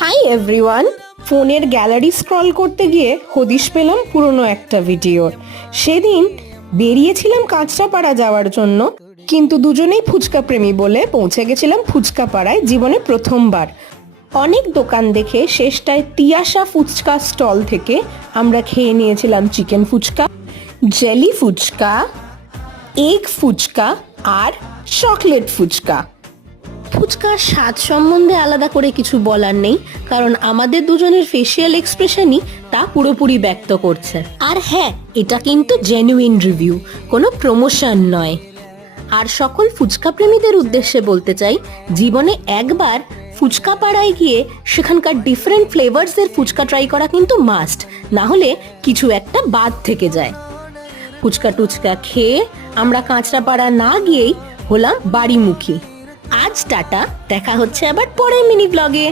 Hi everyone, ফোনের gallery scroll করতে গিয়ে হদিশ পেলাম পুরনো একটা ভিডিও। সেদিন বেরিয়েছিলাম কাঁচরাপাড়া যাওয়ার জন্য, কিন্তু দুজনেই ফুচকা প্রেমী বলে পৌঁছে গেছিলাম ফুচকাপাড়ায় জীবনে প্রথমবার। অনেক দোকান দেখে শেষটায় তিয়াশা ফুচকা স্টল থেকে আমরা খেয়ে নিয়েছিলাম chicken fuchka, jelly fuchka, egg fuchka আর চকলেট ফুচকা। ফুচকার স্বাদ সম্বন্ধে আলাদা করে কিছু বলার নেই, কারণ আমাদের দুজনের ফেসিয়াল এক্সপ্রেশনই তা পুরোপুরি ব্যক্ত করছে। আর হ্যাঁ, এটা কিন্তু জেনুইন রিভিউ, কোনো প্রমোশন নয়। আর সকল ফুচকা প্রেমীদের উদ্দেশ্যে বলতে চাই, জীবনে একবার ফুচকা পাড়ায় গিয়ে সেখানকার ডিফারেন্ট ফ্লেভার্সের ফুচকা ট্রাই করা কিন্তু মাস্ট, না হলে কিছু একটা বাদ থেকে যায়। ফুচকা টুচকা খেয়ে আমরা কাঁচরাপাড়া না গিয়েই হলাম বাড়িমুখী। আজ টাটা, দেখা হচ্ছে আবার পরের মিনি ব্লগে।